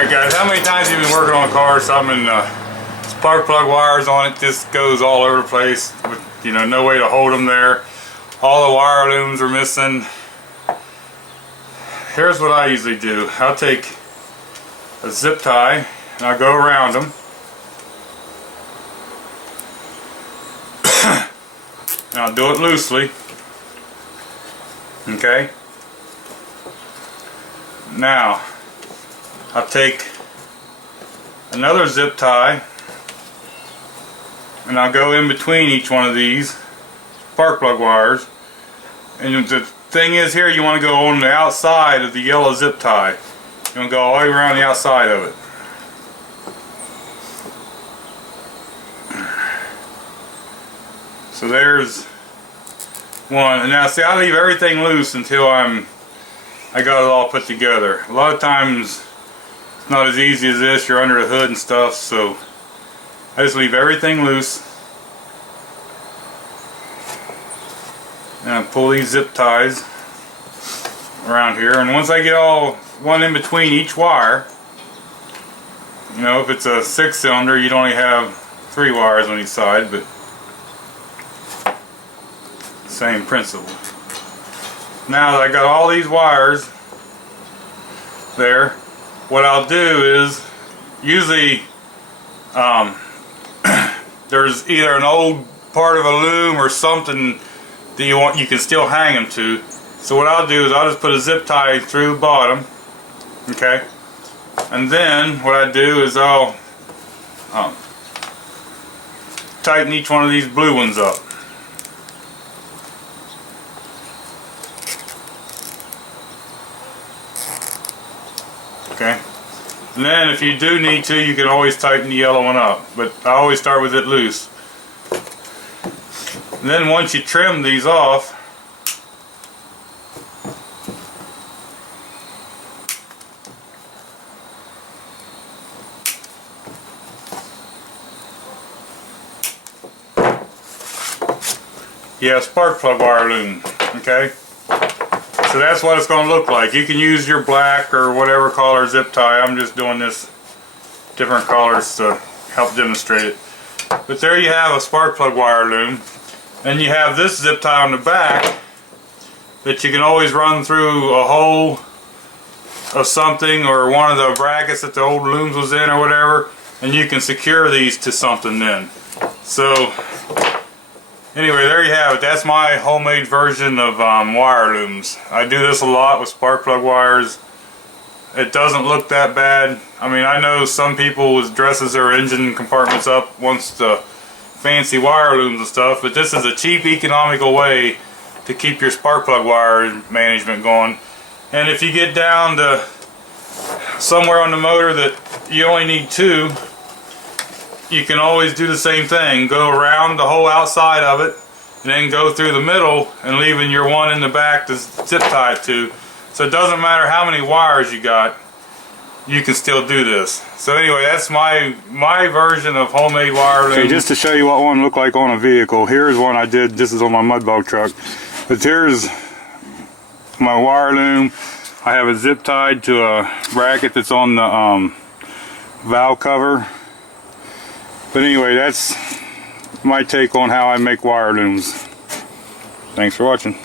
Alright guys, how many times have you been working on a car or something and spark plug wires on it just goes all over the place with, you know, no way to hold them there. All the wire looms are missing. Here's what I usually do. I'll take a zip tie and I'll go around them. And I'll do it loosely. Okay? Now, I'll take another zip tie and I'll go in between each one of these spark plug wires. And the thing is here, you want to go on the outside of the yellow zip tie. You want to go all the way around the outside of it. So there's one. And now see, I leave everything loose until I got it all put together. A lot of times it's not as easy as this. You're under the hood and stuff, so I just leave everything loose. And I pull these zip ties around here, and once I get all one in between each wire, you know, if it's a 6-cylinder, you'd only have 3 wires on each side, but same principle. Now that I got all these wires there, what I'll do is usually there's either an old part of a loom or something that you can still hang them to. So what I'll do is I'll just put a zip tie through the bottom, okay, and then what I do is I'll tighten each one of these blue ones up. Okay, and then if you do need to, you can always tighten the yellow one up, but I always start with it loose. And then once you trim these off, you have spark plug wire loom, okay? So that's what it's going to look like. You can use your black or whatever color zip tie. I'm just doing this different colors to help demonstrate it. But there you have a spark plug wire loom. And you have this zip tie on the back that you can always run through a hole of something or one of the brackets that the old looms was in or whatever, and you can secure these to something then. So anyway, there you have it. That's my homemade version of wire looms. I do this a lot with spark plug wires. It doesn't look that bad. I mean, I know some people dresses their engine compartments up once the fancy wire looms and stuff, but this is a cheap, economical way to keep your spark plug wire management going. And if you get down to somewhere on the motor that you only need 2, you can always do the same thing. Go around the whole outside of it and then go through the middle and leaving your one in the back to zip tie it to. So it doesn't matter how many wires you got, you can still do this. So anyway, that's my version of homemade wire loom. Okay, just to show you what one looked like on a vehicle, here's one I did. This is on my mud bog truck. But here's my wire loom. I have it zip tied to a bracket that's on the valve cover. But anyway, that's my take on how I make wire looms. Thanks for watching.